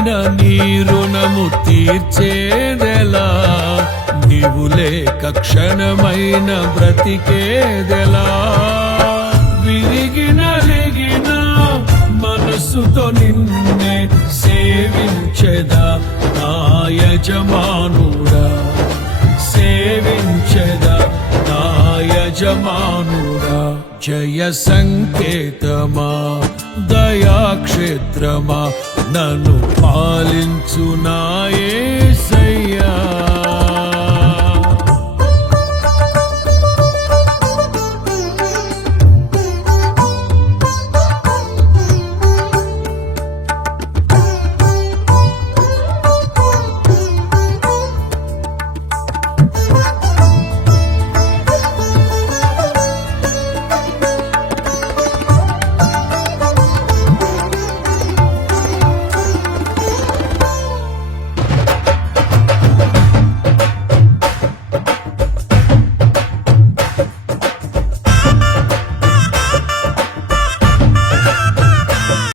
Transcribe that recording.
కొంతైన నీ రుణము తీర్చేదెలా? నీవు లేక క్షణమైన బ్రతికేదెలా? విరిగిన రిగిన మనసుతో నిన్నే సేవించెదా? నా యజమానుడా సేవించెదా? నా యజమానుడా జయ సంకేతమా? దయాక్షేత్రమా? నన్ను పాలించునా?